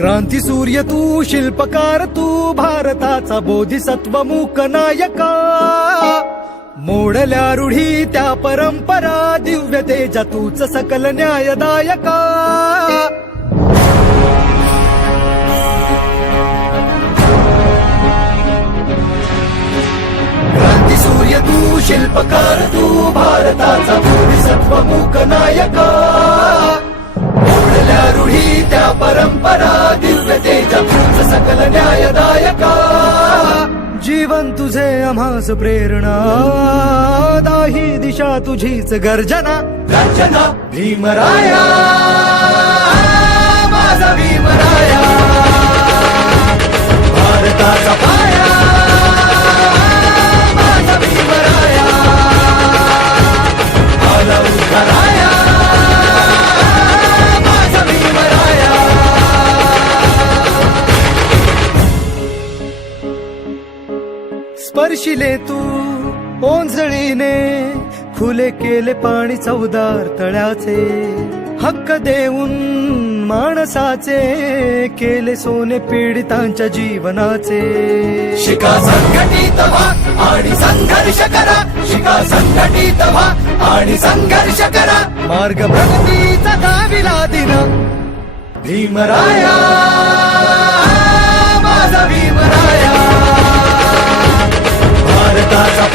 क्रांती सूर्य तू, शिल्पकार तू, भारताचा बोधिसत्व मूक नायका. मोडल्या रूढी त्या परंपरा, दिव्य तेजा तूच सकल न्यायदायका. क्रांती सूर्य तू, शिल्पकार तू, भारताचा बोधिसत्व मूक नायका. मोडल्या रूढी त्या परंपरा, दिव्य तेजा तूच सकल न्यायदायका. जीवन तुझे आम्हास प्रेरणा, दाही दिशा तुझीच गर्जना. गर्जना भीमराया, माझा भीमराया, भारताचा पाया, माझा भीमराया, आला उद्धाराया, माझा भीमराया. स्पर्शिले तू ओंजळीने, खुले केले पाणी चौदार तळ्याचे. हक्क देऊन माणसाचे, केले सोने पीडितांच्या जीवनाचे. शिका संघटित व्हा आणि संघर्ष करा, शिका संघटित व्हा आणि संघर्ष करा. मार्ग प्रगतीचा दाविला दिन, भीमराया, माझा भीमराया, भारताचा